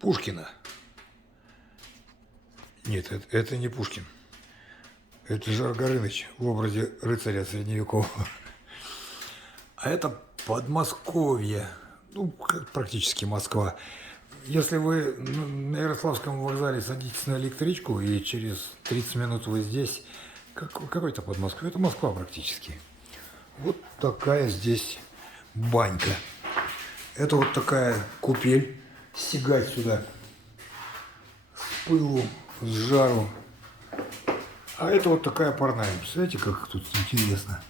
Пушкина. Нет, это не Пушкин. Это Жар Горыныч в образе рыцаря средневекового. А это Подмосковье. Ну, практически Москва. Если вы на Ярославском вокзале садитесь на электричку, и через 30 минут вы здесь, какой-то Подмосковье, это Москва практически. Вот такая здесь банька. Это вот такая купель. Стегать сюда с пылу, с жару. А это вот такая парная. Представляете, как тут интересно.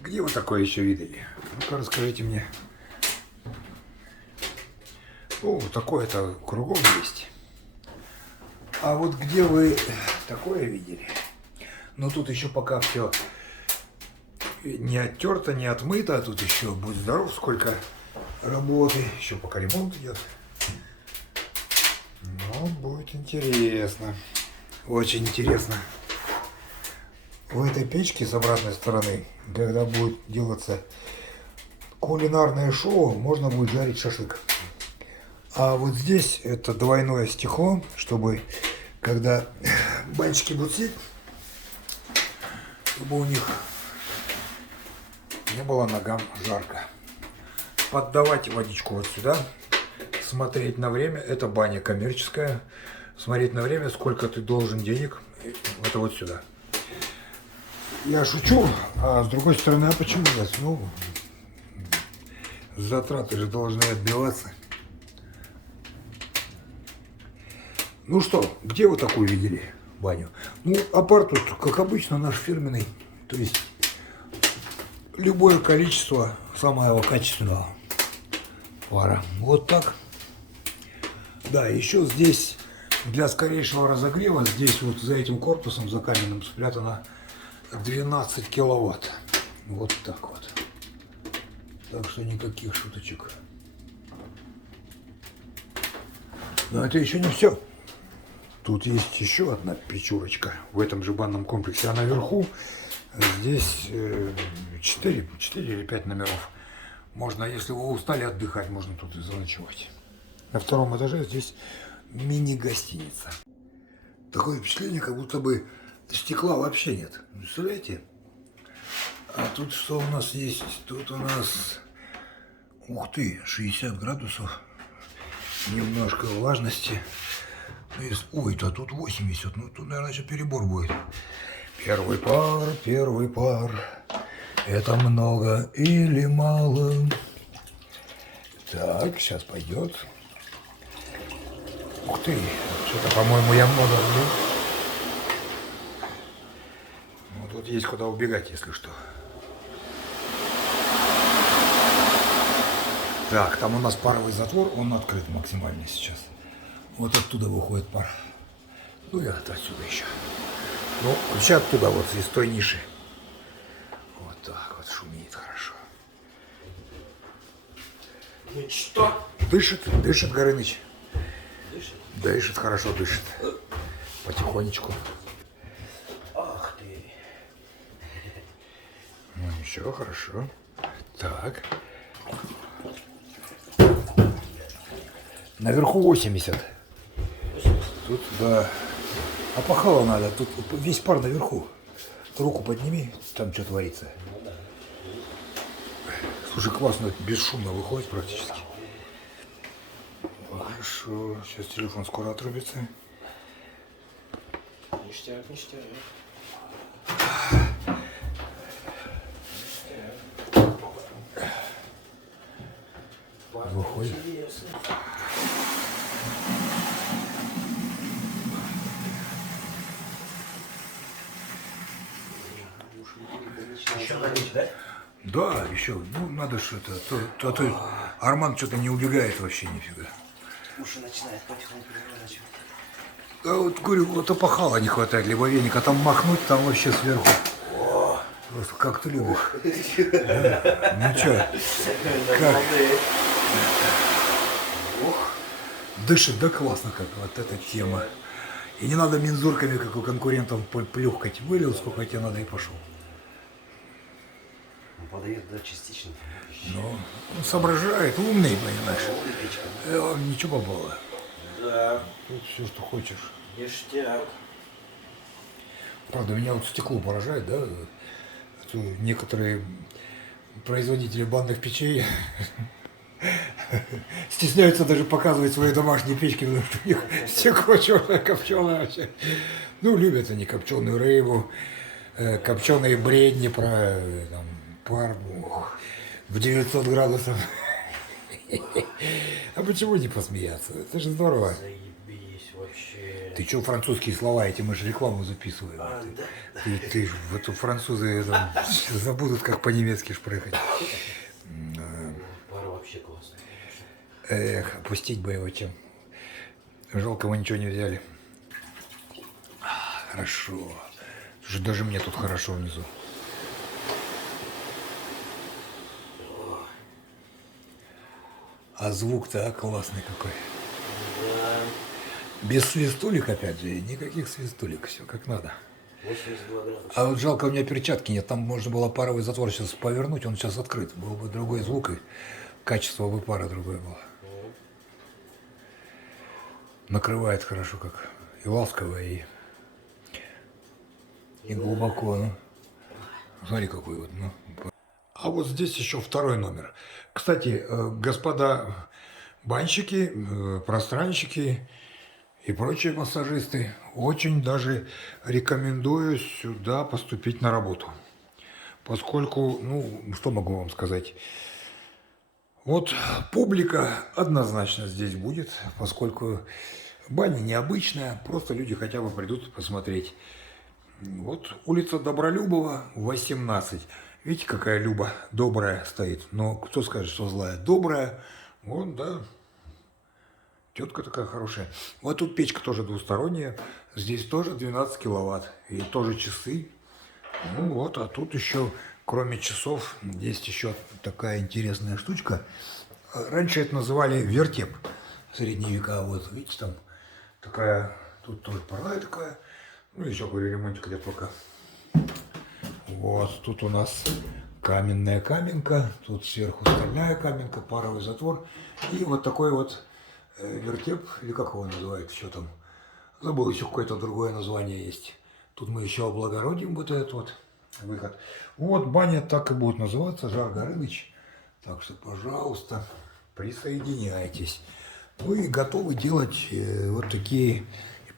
Где вы такое еще видели? Ну-ка, расскажите мне. О, такое-то кругом есть. А вот где вы такое видели? Ну, тут еще пока все не оттерто, не отмыто. А тут еще, будь здоров, сколько работы. Еще пока ремонт идет. Ну, будет интересно. Очень интересно. В этой печке с обратной стороны, когда будет делаться кулинарное шоу, можно будет жарить шашлык. А вот здесь это двойное стекло, чтобы когда банщики будут сидеть, чтобы у них не было ногам жарко. Поддавать водичку вот сюда, смотреть на время, это баня коммерческая, смотреть на время, сколько ты должен денег, это вот сюда. Я шучу, а с другой стороны, а почему нет? Ну, затраты же должны отбиваться. Ну что, где вы такую видели баню? Ну, аппарат тут, как обычно, наш фирменный. То есть, любое количество самого качественного пара. Вот так. Да, еще здесь для скорейшего разогрева, здесь вот за этим корпусом, за каменным, спрятано 12 киловатт. Вот так вот. Так что никаких шуточек. Но это еще не все. Тут есть еще одна печурочка в этом же банном комплексе. А наверху здесь 4 или 5 номеров. Можно, если вы устали отдыхать, можно тут и заночевать. На втором этаже здесь мини-гостиница. Такое впечатление, как будто бы стекла вообще нет. Представляете? А тут что у нас есть? Тут у нас, ух ты, 60 градусов. Немножко влажности. Ой, да тут 80. Ну, тут, наверное, еще перебор будет. Первый пар. Это много или мало? Так, сейчас пойдет. Ух ты, что-то, по-моему, я много влил. Ну, тут есть куда убегать, если что. Так, там у нас паровый затвор, он открыт максимально сейчас. Вот оттуда выходит пар. Ну и отсюда еще. Ну, вообще оттуда, вот из той ниши. Вот так вот шумит хорошо. Ну что? Дышит Горыныч. Дышит? Дышит, хорошо дышит. Потихонечку. Ах ты. Ну ничего, хорошо. Так. Наверху 80. Тут, да. А пахало надо. Тут весь пар наверху. Руку подними, там что творится. Слушай, классно, бесшумно выходит практически. Хорошо. Сейчас телефон скоро отрубится. Ништяк. Выходит. Еще налить, да? Да, еще. Ну, надо что-то. А то Арман что-то не убегает вообще нифига. Уши начинает потихоньку выворачивать. Да вот, говорю, вот опахала не хватает, либо веника. Там махнуть, там вообще сверху. Просто как ты любишь. Да? Ну что, как? Дышит, да классно как. Вот эта тема. И не надо мензурками, как у конкурентов, плюхкать. Вылил, сколько тебе надо, и пошел. подает, да, частично. Ну, он соображает, умный, понимаешь. Умная печка, да? Ничего попало. Да, Тут все, что хочешь. ништяк. Правда, меня вот стекло поражает, да? Это некоторые производители банных печей стесняются даже показывать свои домашние печки, потому что у них стекло черное, копченое вообще. Ну, любят они копченую рыбу, копченые бредни про там, пар в 900 градусов. А почему не посмеяться? Это же здорово. Заебись вообще. Ты что французские слова, эти мы же рекламу записываем. Да. Ты ж в эту французы там, забудут, как по-немецки шпрехать. Пара вообще классная, конечно. Эх, опустить бы его чем. Жалко, мы ничего не взяли. Хорошо. Слушай, даже мне тут хорошо внизу. А звук-то классный какой. Да. Без свистулек, опять же, никаких свистулек, все как надо. 82 градуса. А вот жалко, у меня перчатки нет, там можно было паровый затвор сейчас повернуть, он сейчас открыт. Был бы другой звук, и качество бы пара другое было. Накрывает хорошо как. И ласково, и глубоко, ну. Смотри, какой вот, ну. А вот здесь еще второй номер. Кстати, господа банщики, пространщики и прочие массажисты, очень даже рекомендую сюда поступить на работу. Поскольку, ну, что могу вам сказать? Вот публика однозначно здесь будет, поскольку баня необычная, просто люди хотя бы придут посмотреть. Вот улица Добролюбова, 18. Видите, какая Люба добрая стоит. Но кто скажет, что злая? Добрая. Вот, да. Тетка такая хорошая. Вот тут печка тоже двусторонняя. Здесь тоже 12 киловатт. И тоже часы. Ну вот, а тут еще, кроме часов, есть еще такая интересная штучка. Раньше это называли вертеп. Средние века. Вот, видите, там такая, тут тоже парная такая. Ну, еще какой ремонтик идет пока. Вот, тут у нас каменная каменка, тут сверху стальная каменка, паровый затвор. И вот такой вот вертеп, или как его называют, что там. Забыл, еще какое-то другое название есть. Тут мы еще облагородим вот этот вот выход. Вот баня так и будет называться, Жар Горыныч. Так что, пожалуйста, присоединяйтесь. Ну и готовы делать вот такие,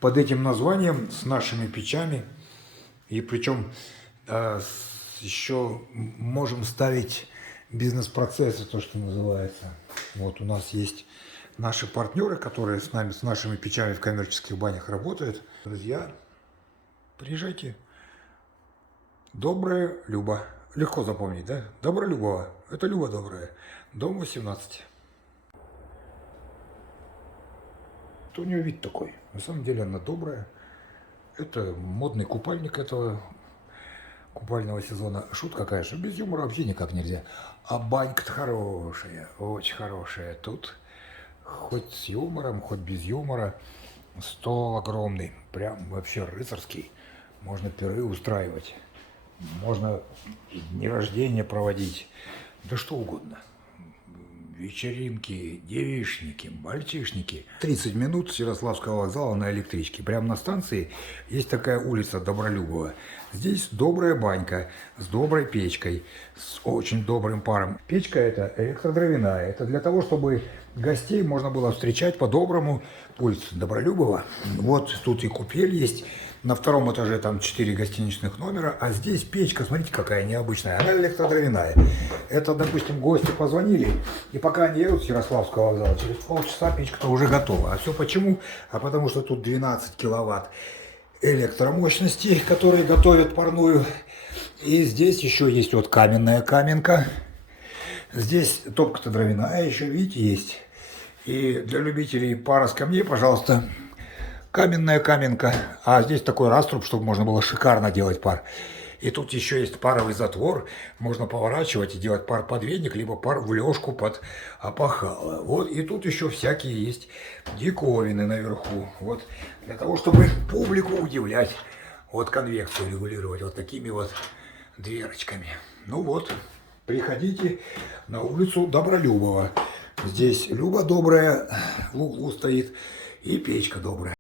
под этим названием, с нашими печами. И причем еще можем ставить бизнес-процессы, то, что называется. Вот у нас есть наши партнеры, которые с нами, с нашими печами в коммерческих банях работают. Друзья, приезжайте. Добрая Люба. Легко запомнить, да? Добролюбова. Это Люба добрая. Дом 18. То у нее вид такой. На самом деле она добрая. Это модный купальник этого купального сезона. Шутка, конечно, без юмора вообще никак нельзя. А банька-то хорошая, очень хорошая. Тут хоть с юмором, хоть без юмора. Стол огромный, прям вообще рыцарский. Можно пиры устраивать. Можно дни рождения проводить. Да что угодно. Вечеринки, девичники, мальчишники. 30 минут с Ярославского вокзала на электричке. Прямо на станции есть такая улица Добролюбова. Здесь добрая банька с доброй печкой, с очень добрым паром. Печка эта электродровяная. Это для того, чтобы гостей можно было встречать по-доброму. Улица Добролюбова. Вот тут и купель есть. На втором этаже там 4 гостиничных номера, а здесь печка, смотрите, какая необычная, она электродровяная. Это, допустим, гости позвонили, и пока они едут с Ярославского вокзала, через полчаса печка-то уже готова. А все почему? А потому что тут 12 киловатт электромощности, которые готовят парную. И здесь еще есть вот каменная каменка. Здесь топка-то дровяная еще, видите, есть. И для любителей пара с камней, пожалуйста, каменная каменка, а здесь такой раструб, чтобы можно было шикарно делать пар. И тут еще есть паровый затвор, можно поворачивать и делать пар-подведник, либо пар в лёжку под опахало. Вот, и тут еще всякие есть диковины наверху, вот, для того, чтобы публику удивлять, вот конвекцию регулировать вот такими вот дверочками. Ну вот, приходите на улицу Добролюбова. Здесь Люба добрая в углу стоит и печка добрая.